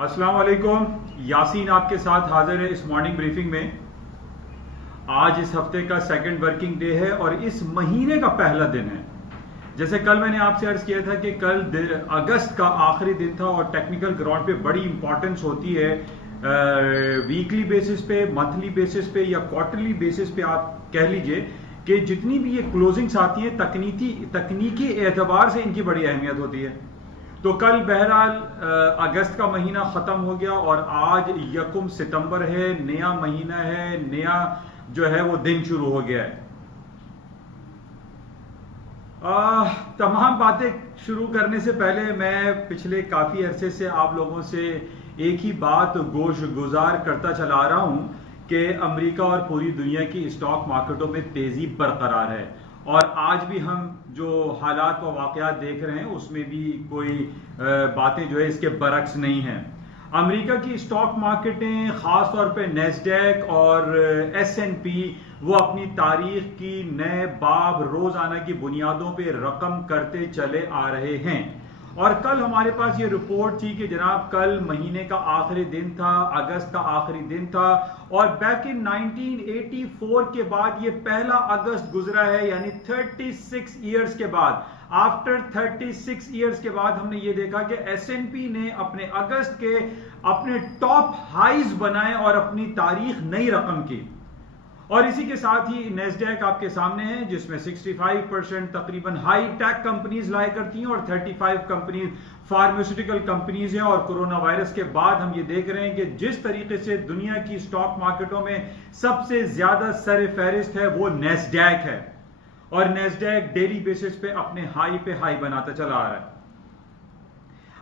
अस्सलाम वालेकुम। यासीन आपके साथ हाजिर है इस मॉर्निंग ब्रीफिंग में। आज इस हफ्ते का सेकंड वर्किंग डे है और इस महीने का पहला दिन है। जैसे कल मैंने आपसे अर्ज किया था कि कल अगस्त का आखिरी दिन था और टेक्निकल ग्राउंड पे बड़ी इंपॉर्टेंस होती है वीकली बेसिस पे, मंथली बेसिस पे या क्वार्टरली बेसिस पे आप कह लीजिए कि जितनी भी ये क्लोजिंग्स आती हैं तकनीकी एतबार से इनकी बड़ी अहमियत होती है। तो कल बहरहाल अगस्त का महीना खत्म हो गया और आज 1 सितंबर है, नया महीना है, नया जो है वो दिन शुरू हो गया है। तमाम बातें शुरू करने से पहले मैं पिछले काफी अरसे से आप लोगों से एक ही बात गोश गुजार करता चला आ रहा हूं कि अमेरिका और पूरी दुनिया की स्टॉक मार्केटों में तेजी बरकरार है और आज भी हम जो हालात व वाकयात देख रहे हैं उसमें भी कोई बातें जो है इसके बरक्स नहीं हैं। अमेरिका की स्टॉक मार्केटें खास तौर पे नैस्डैक और S&P वो अपनी तारीख की नए बाब रोजाना की बुनियादों पे रकम करते चले आ रहे हैं। और कल हमारे पास ये रिपोर्ट थी कि जनाब कल महीने का आखिरी दिन था, अगस्त का आखिरी दिन था और बैक इन 1984 के बाद ये पहला अगस्त गुजरा है, यानी 36 इयर्स के बाद। आफ्टर 36 इयर्स के बाद हमने ये देखा कि S&P ने अपने अगस्त के अपने टॉप हाइज बनाए और अपनी तारीख नई रकम की। और इसी के साथ ही नैस्डैक आपके सामने है जिसमें 65% तकरीबन हाई टेक कंपनीज लाया करती हैं और 35 कंपनीज फार्मास्यूटिकल कंपनीज हैं। और कोरोना वायरस के बाद हम ये देख रहे हैं कि जिस तरीके से दुनिया की स्टॉक मार्केटों में सबसे ज्यादा सर फहरिस्त है वो नैस्डैक है और नैस्डैक डेली बेसिस पे अपने हाई पे हाई बनाता चला आ रहा है।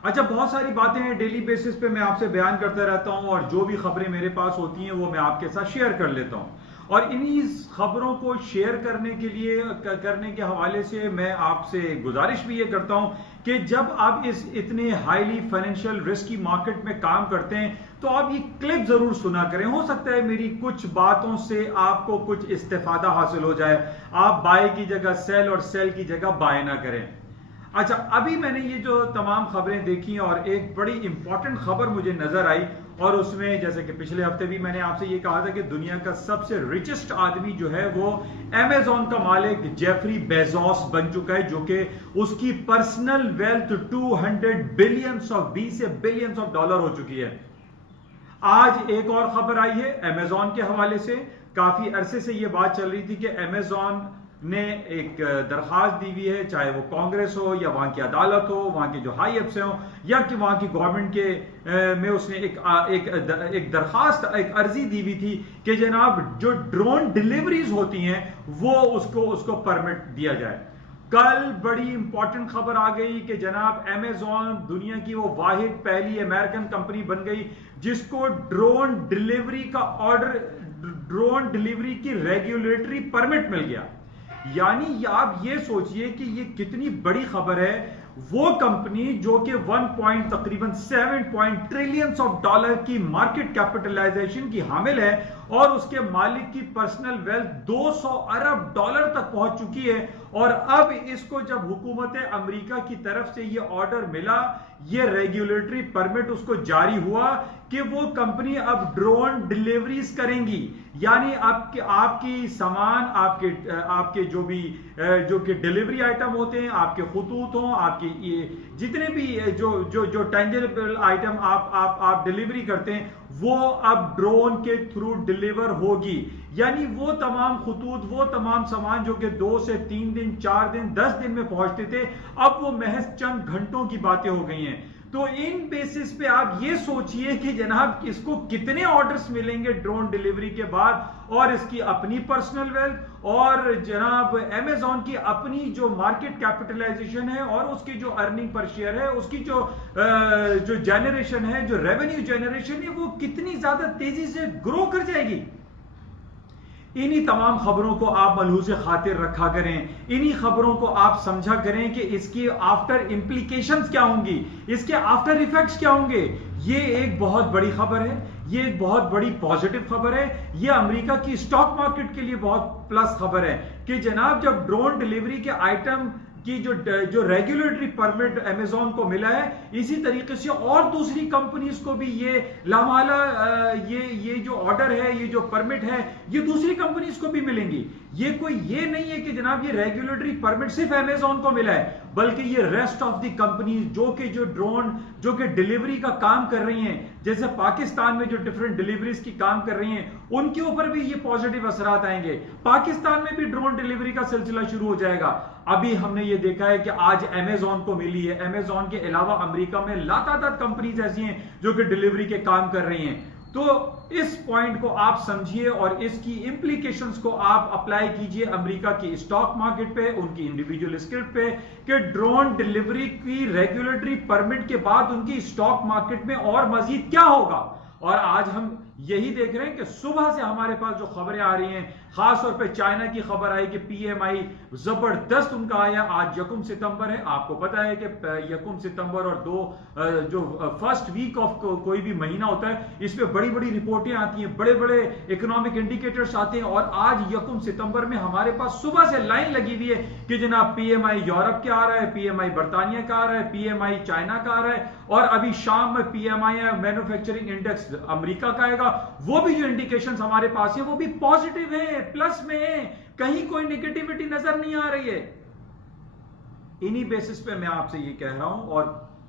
अच्छा, बहुत सारी बातें हैं डेली बेसिस पे मैं आपसे बयान करता रहता हूं और जो भी खबरें मेरे पास होती हैं वो मैं आपके साथ शेयर कर लेता हूं। और इन्हीं खबरों को शेयर करने के हवाले से मैं आपसे गुजारिश भी ये करता हूं कि जब आप इस इतने हाईली फाइनेंशियल रिस्की मार्केट में काम करते हैं तो आप ये क्लिप जरूर सुना करें। हो सकता है मेरी कुछ बातों से आपको कुछ इस्तेफादा हासिल हो जाए, आप बाय की जगह सेल और सेल की जगह बाय ना करें। अच्छा, अभी मैंने ये जो तमाम खबरें देखी और एक बड़ी इंपॉर्टेंट खबर मुझे नजर आई और उसमें जैसे कि पिछले हफ्ते भी मैंने आपसे ये कहा था कि दुनिया का सबसे रिचेस्ट आदमी जो है वो अमेज़न का मालिक जेफरी बेजोस बन चुका है, जो कि उसकी personal wealth 200 billions of dollar हो चुकी है। आज एक और खबर आई है अमेज़न के हवाले से। काफी अरसे से ये बात चल रही थी कि अमेज़न ने एक दरखास्त दी हुई है, चाहे वो कांग्रेस हो या वहां की अदालत हो, वहां के जो हाई अफसर हो या कि वहां की गवर्नमेंट के में उसने एक दरखास्त, एक अर्जी दी हुई थी कि जनाब जो ड्रोन डिलीवरीज होती हैं वो उसको परमिट दिया जाए। कल बड़ी इंपॉर्टेंट खबर आ गई कि जनाब अमेज़न दुनिया की वो वाहिद पहली अमेरिकन कंपनी बन गई जिसको ड्रोन डिलीवरी का ऑर्डर, ड्रोन डिलीवरी की रेगुलेटरी परमिट मिल गया। यानी आप ये सोचिए कि ये कितनी बड़ी खबर है। वो कंपनी जो कि तकरीबन 7 ट्रिलियंस ऑफ डॉलर की मार्केट कैपिटलाइजेशन की हामिल है और उसके मालिक की पर्सनल वेल्थ 200 अरब डॉलर तक पहुंच चुकी है। और अब इसको जब हुकूमत अमेरिका की तरफ से ये ऑर्डर मिला, ये रेगुलेटरी परमिट उसको जारी हुआ कि वो कंपनी अब ड्रोन डिलीवरीज करेंगी। यानी आपकी सामान, आपके जो कि डिलीवरी आइटम होते हैं, आपके खतूत हों, आपके ये जितने भी जो टेंजिबल आइटम आप डिलीवरी करते हैं वो अब ड्रोन के थ्रू डिलीवर होगी। यानी वो तमाम खतूत, वो तमाम सामान जो कि 2 से 3 दिन, 4 दिन, 10 दिन में पहुंचते थे, अब वो महज चंद घंटों की बातें हो गई हैं। तो इन बेसिस पे आप ये सोचिए कि जनाब इसको कितने ऑर्डर्स मिलेंगे ड्रोन डिलीवरी के बाद और इसकी अपनी पर्सनल वेल्थ और जनाब अमेज़न की अपनी जो मार्केट कैपिटलाइजेशन है और उसकी जो अर्निंग पर शेयर है, उसकी जो जनरेशन है, जो रेवेन्यू जनरेशन है, वो कितनी ज्यादा तेजी से ग्रो कर जाएगी। इन्हीं तमाम खबरों को आप मलहूज़ खातिर रखा करें, इन्हीं खबरों को आप समझा करें कि इसकी आफ्टर इंप्लीकेशंस क्या होंगी, इसके आफ्टर इफेक्ट्स क्या होंगे। ये एक बहुत बड़ी खबर है, ये एक बहुत बड़ी पॉजिटिव खबर है। ये अमेरिका की स्टॉक मार्केट के लिए बहुत प्लस खबर है कि जनाब जब ड्रोन डिलीवरी के आइटम कि जो रेगुलेटरी परमिट अमेजॉन को मिला है, इसी तरीके से और दूसरी कंपनीज को भी ये लामाला ये जो ऑर्डर है, ये जो परमिट है, ये दूसरी कंपनीज को भी मिलेंगी। ये कोई ये नहीं है कि जनाब ये रेगुलेटरी परमिट सिर्फ अमेजॉन को मिला है, बल्कि ये रेस्ट ऑफ द कंपनीज जो ड्रोन जो कि डिलीवरी का काम कर रही हैं, जैसे पाकिस्तान में जो डिफरेंट डिलीवरीज की काम कर रही हैं, उनके ऊपर भी ये पॉजिटिव असरात आएंगे। पाकिस्तान में भी ड्रोन डिलीवरी का सिलसिला शुरू हो जाएगा। अभी हमने ये देखा है कि आज अमेजॉन को मिली है, अमेजॉन के अलावा अमेरिका में लातादार कंपनीज ऐसी हैं जो कि डिलीवरी के काम कर रही हैं। तो इस पॉइंट को आप समझिए और इसकी इंप्लीकेशंस को आप अप्लाई कीजिए अमेरिका की स्टॉक मार्केट पे, उनकी इंडिविजुअल स्क्रिप्ट पे, कि ड्रोन डिलीवरी की रेगुलेटरी परमिट के बाद उनकी स्टॉक मार्केट में और मजीद क्या होगा। और आज हम यही देख रहे हैं कि सुबह से हमारे पास जो खबरें आ रही हैं, खासतौर पे चाइना की खबर आई कि पीएमआई जबरदस्त उनका आया। आज यकुम सितंबर है, आपको पता है कि यकुम सितंबर और जो फर्स्ट वीक ऑफ कोई भी महीना होता है, इसमें बड़ी बड़ी रिपोर्टें आती हैं, बड़े बड़े इकोनॉमिक इंडिकेटर्स आते हैं। और आज यकुम सितंबर में हमारे पास सुबह से लाइन लगी हुई है कि जनाब पीएमआई यूरोप का आ रहा है, पीएमआई बर्तानिया का आ रहा है, पीएमआई चाइना का आ रहा है, और अभी शाम में पीएमआई मैन्युफैक्चरिंग इंडेक्स अमेरिका का आएगा। वो भी जो इंडिकेशंस हमारे पास है वो भी पॉजिटिव है, प्लस में है, कहीं कोई नेगेटिविटी नजर नहीं आ रही है। इन्हीं बेसिस पे मैं आपसे ये कह रहा हूं और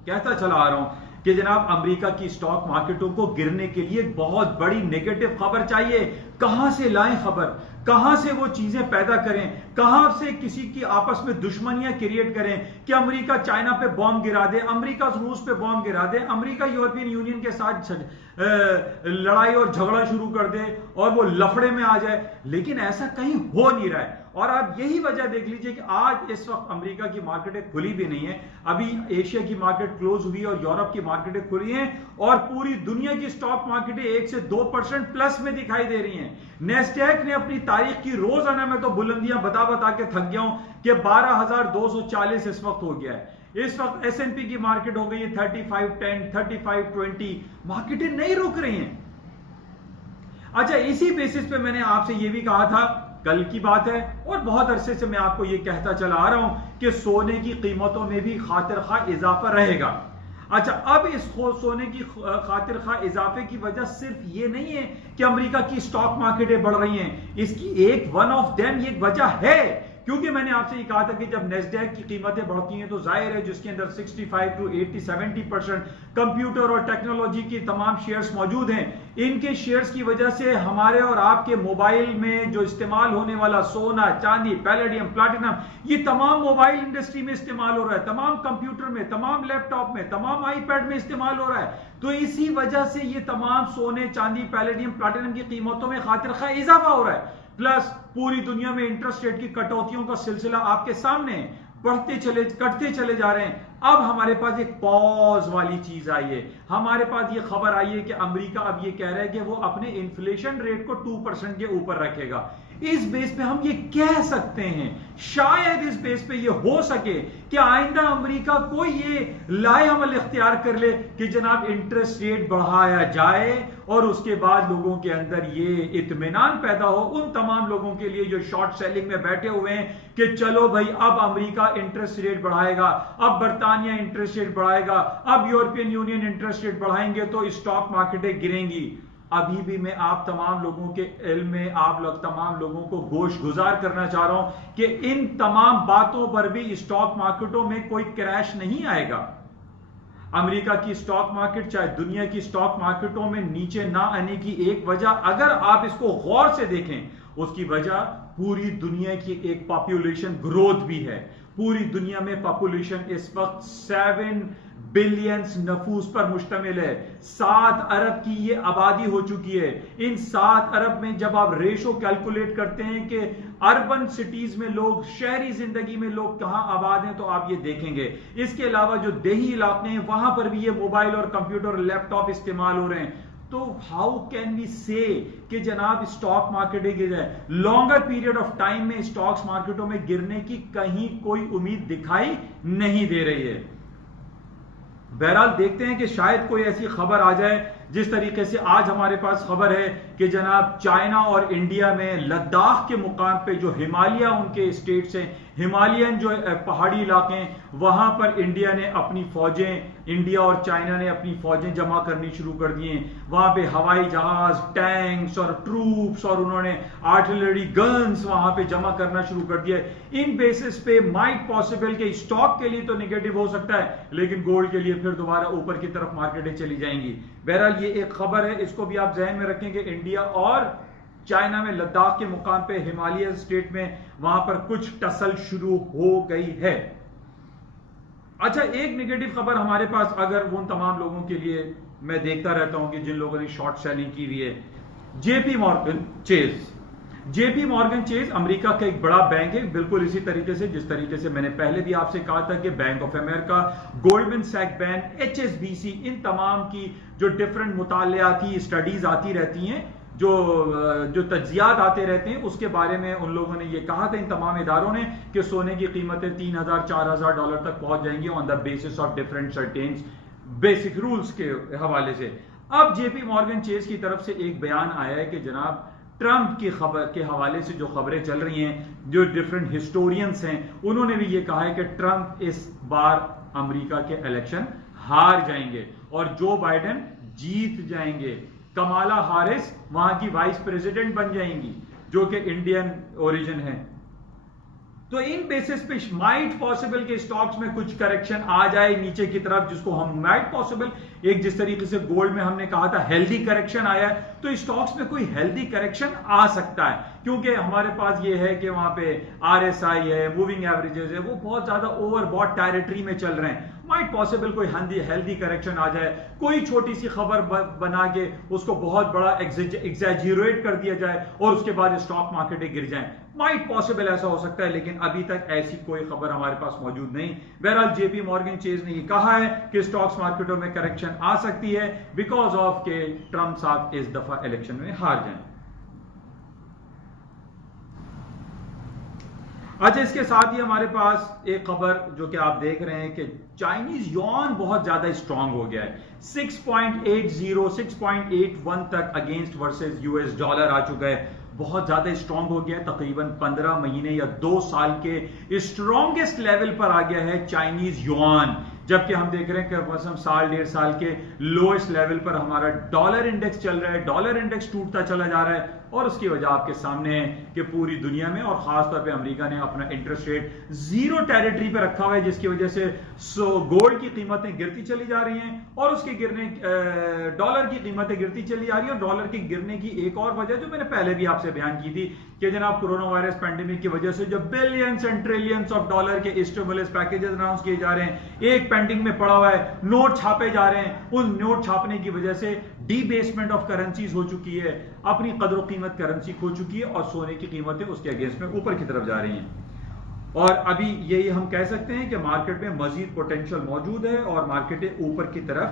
कहता चला आ रहा हूं कि जनाब अमेरिका की स्टॉक मार्केटों को गिरने के लिए बहुत बड़ी नेगेटिव खबर चाहिए। कहां से लाएं खबर, कहां से वो चीजें पैदा करें, कहां से किसी की आपस में दुश्मनियां क्रिएट करें कि अमेरिका चाइना पे बॉम्ब गिरा दे, अमेरिका रूस पे बॉम्ब गिरा दे, अमेरिका यूरोपियन यूनियन के साथ लड़ाई और झगड़ा शुरू कर दे और वो लफड़े में आ जाए। लेकिन ऐसा कहीं हो नहीं रहा है। और आप यही वजह देख लीजिए कि आज इस वक्त अमेरिका की मार्केटें खुली भी नहीं है, अभी एशिया की मार्केट क्लोज हुई और यूरोप की मार्केटें खुली हैं, और पूरी दुनिया की स्टॉक मार्केटें 1 से 2% प्लस में दिखाई दे रही हैं। नेस्डैक ने अपनी तारीख की रोजाना में तो बुलंदियां बता बता के थक गया हूं कि 12,240 इस वक्त हो गया है। इस वक्त एसएनपी की मार्केट हो गई है 3510, 3520, मार्केटें नहीं रुक रही हैं। अच्छा, इसी बेसिस पे मैंने आपसे यह भी कहा था, कल की बात है और बहुत अरसे से मैं आपको यह कहता चला आ रहा हूं कि सोने की कीमतों में भी खातिर खा इजाफा रहेगा। अच्छा, अब इस सोने की खातिर खा इजाफे की वजह सिर्फ ये नहीं है कि अमेरिका की स्टॉक मार्केटें बढ़ रही हैं, इसकी वन ऑफ देम एक वजह है, क्योंकि मैंने आपसे ये कहा था कि जब नेस्डैक की कीमतें बढ़ती हैं तो जाहिर है जिसके अंदर 65 to 80-70% कंप्यूटर और टेक्नोलॉजी की तमाम शेयर्स मौजूद हैं, इनके शेयर्स की वजह से हमारे और आपके मोबाइल में जो इस्तेमाल होने वाला सोना, चांदी, पैलेडियम, प्लैटिनम, ये तमाम मोबाइल इंडस्ट्री में इस्तेमाल हो रहा है, तमाम कंप्यूटर में, तमाम लैपटॉप में, तमाम आईपैड में इस्तेमाल हो रहा है। तो इसी वजह से ये तमाम सोने, चांदी, पैलेडियम, प्लैटिनम की कीमतों में खातिर खा इजाफा हो रहा है। प्लस पूरी दुनिया में इंटरेस्ट रेट की कटौतियों का सिलसिला आपके सामने कटते चले जा रहे हैं। अब हमारे पास एक पॉज वाली चीज आई है, हमारे पास ये खबर आई है कि अमेरिका अब ये कह रहा है कि वो अपने इन्फ्लेशन रेट को 2% के ऊपर रखेगा। इस बेस पे हम ये कह सकते हैं, शायद इस बेस पे ये हो सके कि आइंदा अमेरिका कोई ये लाए अमल इख्तियार कर ले कि जनाब इंटरेस्ट रेट बढ़ाया जाए और उसके बाद लोगों के अंदर ये इत्मीनान पैदा हो, उन तमाम लोगों के लिए जो शॉर्ट सेलिंग में बैठे हुए हैं कि चलो भाई अब अमेरिका इंटरेस्ट रेट बढ़ाएगा, अब बर्तानिया इंटरेस्ट रेट बढ़ाएगा, अब यूरोपियन यूनियन इंटरेस्ट रेट बढ़ाएंगे तो स्टॉक मार्केटें गिरेंगी। अभी भी मैं आप तमाम लोगों के इल्म में आप लोग तमाम लोगों को गोश गुजार करना चाह रहा हूं कि इन तमाम बातों पर भी स्टॉक मार्केटों में कोई क्रैश नहीं आएगा। अमेरिका की स्टॉक मार्केट चाहे दुनिया की स्टॉक मार्केटों में नीचे ना आने की एक वजह, अगर आप इसको गौर से देखें, उसकी वजह पूरी दुनिया की एक पॉपुलेशन ग्रोथ भी है। पूरी दुनिया में पॉपुलेशन इस वक्त 7 बिलियन नफूस पर मुश्तमिल है, 7 अरब की ये आबादी हो चुकी है। इन 7 अरब में जब आप रेशो कैलकुलेट करते हैं कि अर्बन सिटीज में लोग, शहरी जिंदगी में लोग कहां आबाद हैं, तो आप ये देखेंगे। इसके अलावा जो देही इलाके हैं वहां पर भी ये मोबाइल और कंप्यूटर, लैपटॉप इस्तेमाल हो रहे हैं। तो हाउ कैन वी से कि जनाब स्टॉक मार्केटें गिर जाए? लॉन्गर पीरियड ऑफ टाइम में स्टॉक्स मार्केटों में गिरने की कहीं कोई उम्मीद दिखाई नहीं दे रही है। बहरहाल देखते हैं कि शायद कोई ऐसी खबर आ जाए जिस तरीके से आज हमारे पास खबर है कि जनाब चाइना और इंडिया में लद्दाख के मुकाम पे जो हिमालय उनके स्टेट्स हैं, हिमालयन जो पहाड़ी इलाके हैं, वहां पर इंडिया ने अपनी फौजें, इंडिया और चाइना ने अपनी फौजें जमा करनी शुरू कर दी हैं। वहां पे हवाई जहाज, टैंक्स और ट्रूप्स और उन्होंने आर्टिलरी गन्स वहां पे जमा करना शुरू कर दिया है। इन बेसिस पे माइट पॉसिबल के स्टॉक के लिए तो नेगेटिव हो सकता है, लेकिन गोल्ड के लिए फिर दोबारा ऊपर की तरफ मार्केटें चली जाएंगी। बहरहाल ये एक खबर है, इसको भी आप जहन में रखें कि इंडिया और चाइना में लद्दाख के मुकाम पे हिमालय स्टेट में वहां पर कुछ टसल शुरू हो गई है। अच्छा, एक नेगेटिव खबर हमारे पास, अगर उन तमाम लोगों के लिए मैं देखता रहता हूं कि जिन लोगों ने शॉर्ट सेलिंग की हुई है, जेपी मॉर्गन चेज अमेरिका का एक बड़ा बैंक है, बिल्कुल इसी तरीके से जिस तरीके से मैंने पहले भी आपसे कहा था कि bank of America, Goldman Sachs bank, HSBC, इन तमाम की जो डिफरेंट मुतालियाती स्टडीज आती रहती हैं, जो तज्जियात आते रहते हैं, उसके बारे में उन लोगों ने ये कहा था, इन तमाम इदारों ने, कि सोने की कीमतें $3,000-4,000 तक पहुंच जाएंगी on the basis of different certain basic rules के हवाले से। अब जेपी मॉर्गन चेज की तरफ से एक बयान आया है कि जनाब ट्रंप की खबर के हवाले से जो खबरें चल रही हैं, जो डिफरेंट हिस्टोरियंस हैं, उन्होंने भी ये कहा है कि ट्रंप इस बार अमेरिका के इलेक्शन हार जाएंगे और जो बाइडेन जीत जाएंगे। कमाला हारिस वहां की वाइस प्रेसिडेंट बन जाएंगी, जो कि इंडियन ओरिजिन है। तो इन बेसिस पे माइट पॉसिबल के स्टॉक्स में कुछ करेक्शन आ जाए नीचे की तरफ, जिसको हम माइट पॉसिबल, एक जिस तरीके से गोल्ड में हमने कहा था हेल्दी करेक्शन आया है, तो स्टॉक्स में कोई हेल्दी करेक्शन आ सकता है, क्योंकि हमारे पास ये है कि वहां पे RSI है, मूविंग एवरेजेस है, वो बहुत ज्यादा ओवरबॉट टेरिटरी में चल रहे हैं। माइट पॉसिबल कोई हेल्दी करेक्शन आ जाए, कोई छोटी सी खबर बना के उसको बहुत बड़ा एग्जैजरेट कर दिया जाए और उसके बाद स्टॉक मार्केटें गिर जाएं। माइट पॉसिबल ऐसा हो सकता है, लेकिन अभी तक ऐसी कोई खबर हमारे पास मौजूद नहीं। बहरहाल जेपी मॉर्गन चेज ने ये कहा है कि स्टॉक्स मार्केटों में करेक्शन आ सकती है बिकॉज ऑफ के ट्रंप साहब इस दफा इलेक्शन में हार जाएं। अच्छा, इसके साथ ही हमारे पास एक खबर जो कि आप देख रहे हैं कि चाइनीज युआन बहुत ज्यादा स्ट्रांग हो गया है, 6.80 6.81 तक अगेंस्ट वर्सेस US डॉलर आ चुका है, बहुत ज्यादा स्ट्रांग हो गया है, तकरीबन 15 महीने या 2 साल के स्ट्रॉन्गेस्ट लेवल पर आ गया है चाइनीज युआन। जबकि हम देख रहे हैं कि बस हम साल 1.5 साल के लोएस्ट लेवल पर हमारा डॉलर इंडेक्स चल रहा है, डॉलर इंडेक्स टूटता चला जा रहा है, और उसकी वजह आपके सामने है कि पूरी दुनिया में और खासतौर पे अमेरिका ने अपना इंटरेस्ट रेट जीरो टेरिटरी पे रखा हुआ है, जिसकी वजह से गोल्ड की कीमतें गिरती चली जा रही हैं और उसके गिरने डॉलर की कीमतें गिरती चली जा रही है। और डॉलर के गिरने की एक और वजह जो मैंने पहले भी आपसे बयान की थी कि जनाब कोरोना वायरस पैंडेमिक की वजह से जो billions and trillions of dollar के स्टिमुलस पैकेजेस अनाउंस किए जा रहे हैं, एक पेंडिंग में पड़ा हुआ है, नोट छापे जा रहे हैं, उन नोट छापने की वजह से डीबेसमेंट ऑफ करेंसीज हो चुकी है, अपनी कदर कीमत करेंसी खो चुकी है और सोने की कीमतें उसके अगेंस्ट में ऊपर की तरफ जा रही हैं। और अभी यही हम कह सकते हैं कि मार्केट में मजीद पोटेंशियल मौजूद है और मार्केटें ऊपर की तरफ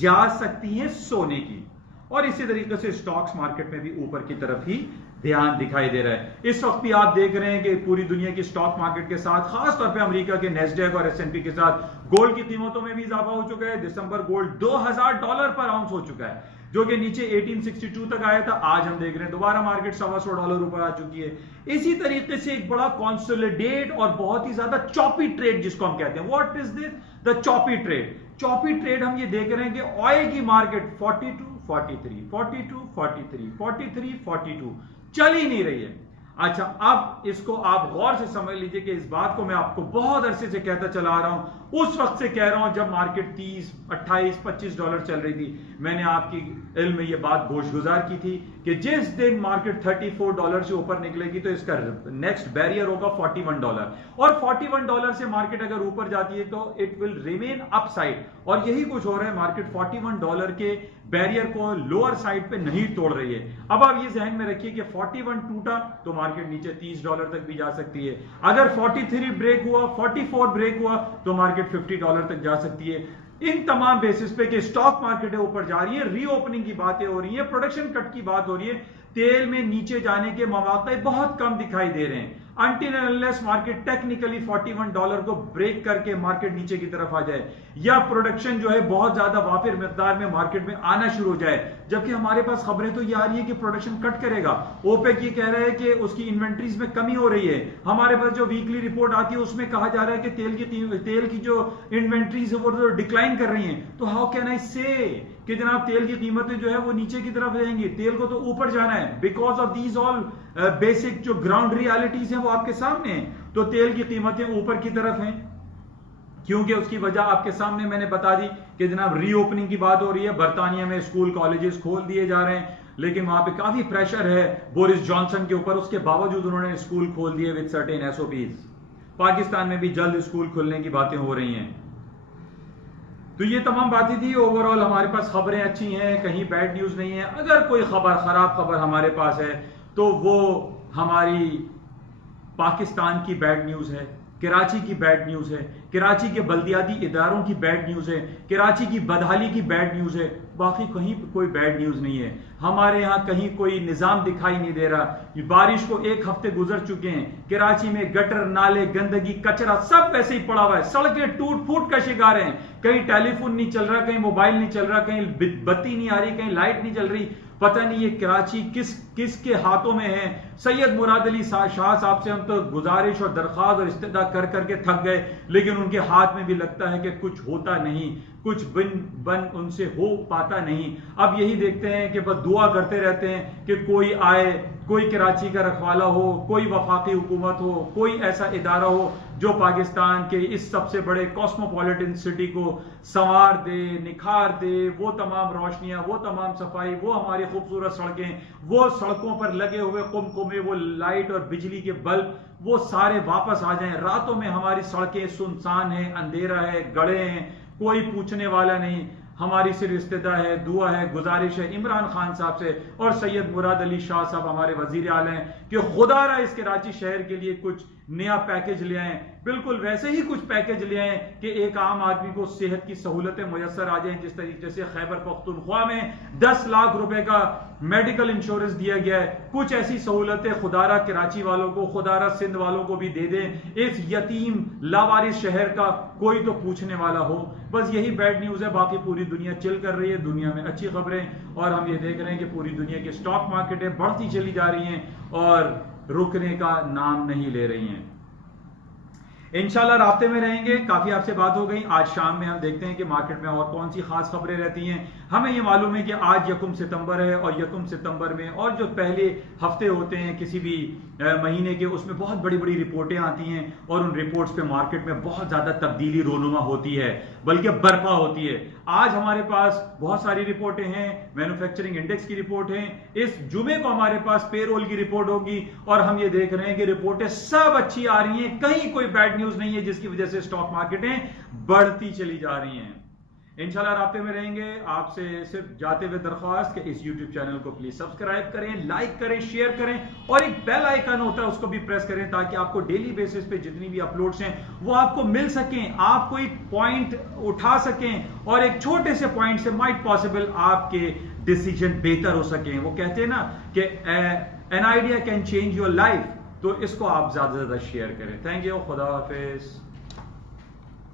जा सकती हैं सोने की, और इसी तरीके से स्टॉक्स मार्केट में भी ऊपर की तरफ ही ध्यान दिखाई दे रहा है। इस वक्त भी आप देख रहे हैं कि पूरी दुनिया की स्टॉक मार्केट के साथ, खासतौर पे अमेरिका के नेस्डैक और S&P के साथ गोल्ड की कीमतों में भी इजाफा हो चुका है। दिसंबर गोल्ड $2,000 पर आउंस हो चुका है, जो कि नीचे 1862 तक आया था। आज हम देख रहे हैं दोबारा मार्केट $125 ऊपर आ चुकी है। इसी तरीके से एक बड़ा कॉन्सोलिडेट और बहुत ही ज्यादा चॉपी ट्रेड जिसको हम कहते हैं, what is this, the choppy trade. Choppy trade हम ये देख रहे हैं कि ऑयल की मार्केट 42, 43, 42, 43, 43, 42 चल ही नहीं रही है। अच्छा, अब इसको आप गौर से समझ लीजिए कि इस बात को मैं आपको बहुत अरसे से कहता चला आ रहा हूं, उस वक्त से कह रहा हूं जब मार्केट 30, 28, 25 डॉलर चल रही थी। मैंने आपकी इल्म में यह बात गोशगुजार की थी कि जिस दिन मार्केट $34 से ऊपर निकलेगी तो इसका नेक्स्ट बैरियर होगा $41, और $41 से मार्केट अगर ऊपर जाती है तो इट विल रिमेन अपसाइड, और यही कुछ हो रहा है। मार्केट $41 के बैरियर को लोअर साइड पे नहीं तोड़ रही है। अब आप ये जहन में रखिए कि 41 टूटा तो मार्केट नीचे $30 तक भी जा सकती है। अगर 43 ब्रेक हुआ, 44 ब्रेक हुआ तो मार्केट $50 तक जा सकती है। इन तमाम बेसिस पे कि स्टॉक मार्केट ऊपर जा रही है, रीओपनिंग की बातें हो रही है, प्रोडक्शन कट की बात हो रही है, तेल में नीचे जाने के मौके बहुत कम दिखाई दे रहे हैं until and unless market technically $41 को ब्रेक करके मार्केट नीचे की तरफ आ जाए या प्रोडक्शन जो है बहुत ज्यादा वाफिर मिकदार में मार्केट में आना शुरू हो जाए। जबकि हमारे पास खबरें तो ये आ रही है कि प्रोडक्शन कट करेगा। ओपेक ये कह रहा है कि उसकी इन्वेंट्रीज में कमी हो रही है। हमारे पास जो वीकली रिपोर्ट आती है उसमें कहा जा रहा है कि तेल की जो इन्वेंट्रीज है वो डिक्लाइन कर रही हैं। तो हाउ कैन आई से कि जनाब तेल की कीमतें जो है वो नीचे की तरफ जाएंगी? तेल को तो ऊपर जाना है। Because of these all basic जो ग्राउंड रियलिटीज हैं वो आपके सामने हैं। तो तेल की कीमतें ऊपर की तरफ हैं क्योंकि उसकी वजह आपके सामने मैंने बता दी कि जनाब रीओपनिंग की बात हो रही है। बर्तानिया में स्कूल कॉलेजेस खोल दिए जा रहे हैं, लेकिन वहां पे काफी प्रेशर है बोरिस जॉनसन के ऊपर। उसके बावजूद उन्होंने स्कूल खोल दिए विद सर्टेन एसओपीज। पाकिस्तान में भी जल्द स्कूल खुलने की बातें हो रही हैं। तो ये तमाम बातें थी। ओवरऑल हमारे पास खबरें अच्छी हैं, कहीं बैड न्यूज नहीं है। अगर कोई खराब खबर हमारे पास है तो वो हमारी पाकिस्तान की बैड न्यूज है, कराची की बैड न्यूज है, कराची के बल्दियाती इदारों की बैड न्यूज है, कराची की बदहाली की बैड न्यूज है। बाकी कहीं कोई बैड न्यूज नहीं है। हमारे यहाँ कहीं कोई निजाम दिखाई नहीं दे रहा। बारिश को 1 हफ्ते गुजर चुके हैं। कराची में गटर, नाले, गंदगी, कचरा सब वैसे ही पड़ा हुआ है। सड़कें टूट फूट का शिकार हैं। कहीं टेलीफोन नहीं चल रहा, कहीं मोबाइल नहीं चल रहा, कहीं बत्ती नहीं आ रही, कहीं लाइट नहीं चल रही। पता नहीं ये कराची किसके हाथों में है। सैयद मुराद अली शाह साहब से हम तो गुजारिश और दरख्वास्त और इस्तेदा कर करके थक गए, लेकिन उनके हाथ में भी लगता है कि कुछ होता नहीं, कुछ बन उनसे हो पाता नहीं। अब यही देखते हैं कि बस दुआ करते रहते हैं कि कोई आए, कोई कराची का रखवाला हो, कोई वफाकी हुकूमत हो, कोई ऐसा इदारा हो जो पाकिस्तान के इस सबसे बड़े कॉस्मोपॉलिटन सिटी को संवार दे, निखार दे। वो तमाम रोशनियां, वो तमाम सफाई, वो हमारी खूबसूरत सड़कें, वो सड़कों पर लगे हुए कुमकुमे, वो लाइट और बिजली के बल्ब, वो सारे वापस आ जाएं। रातों में हमारी सड़कें सुनसान हैं, अंधेरा है, गड़े हैं, कोई पूछने वाला नहीं। हमारी सिर्फ इस्तेदा है, दुआ है, गुजारिश है इमरान खान साहब से और सैयद मुराद अली शाह साहब हमारे वजीर आला हैं कि खुदारा इस कराची शहर के लिए कुछ नया पैकेज ले आए। बिल्कुल वैसे ही कुछ पैकेज ले आए कि एक आम आदमी को सेहत की सहूलतें मुयसर आ जाएं। जिस तरीके से खैबर पख्तूनख्वा में 10 लाख रुपए का मेडिकल इंश्योरेंस दिया गया है, कुछ ऐसी सहूलतें खुदारा कराची वालों को, खुदारा सिंध वालों को भी दे दें। इस यतीम लावारिस शहर का कोई तो पूछने वाला हो। बस यही बैड न्यूज है। बाकी पूरी दुनिया चिल कर रही है, दुनिया में अच्छी खबरें। और हम ये देख रहे हैं कि पूरी दुनिया की स्टॉक मार्केटें बढ़ती चली जा रही हैं और रुकने का नाम नहीं ले रही हैं। इंशाल्लाह राब्ते में रहेंगे। काफी आपसे बात हो गई। आज शाम में हम देखते हैं कि मार्केट में और कौन सी खास खबरें रहती हैं। हमें ये मालूम है कि आज 1 सितंबर है और 1 सितंबर में और जो पहले हफ्ते होते हैं किसी भी महीने के, उसमें बहुत बड़ी बड़ी रिपोर्टें आती हैं और उन रिपोर्ट्स पे मार्केट में बहुत ज्यादा तब्दीली रोनुमा होती है, बल्कि बर्पा होती है। आज हमारे पास बहुत सारी रिपोर्टें हैं। मैन्युफैक्चरिंग इंडेक्स की रिपोर्ट है। इस जुमे को हमारे पास पेरोल की रिपोर्ट होगी और हम ये देख रहे हैं कि रिपोर्टें सब अच्छी आ रही हैं। कहीं कोई बैड न्यूज नहीं है जिसकी वजह से स्टॉक मार्केटें बढ़ती चली जा रही हैं। इंशाल्लाह राब्ते में रहेंगे। आपसे सिर्फ जाते हुए दरख्वास्त कि इस YouTube चैनल को प्लीज सब्सक्राइब करें, लाइक करें, शेयर करें और एक बेल आइकन होता है उसको भी प्रेस करें ताकि आपको डेली बेसिस पे जितनी भी अपलोड्स हैं वो आपको मिल सकें, आप कोई पॉइंट उठा सकें और एक छोटे से पॉइंट से माइट पॉसिबल आपके डिसीजन बेहतर हो सकें। वो कहते हैं ना कि an idea can change your life. तो इसको आप ज्यादा से ज्यादा शेयर करें। Thank you. खुदा हाफिज।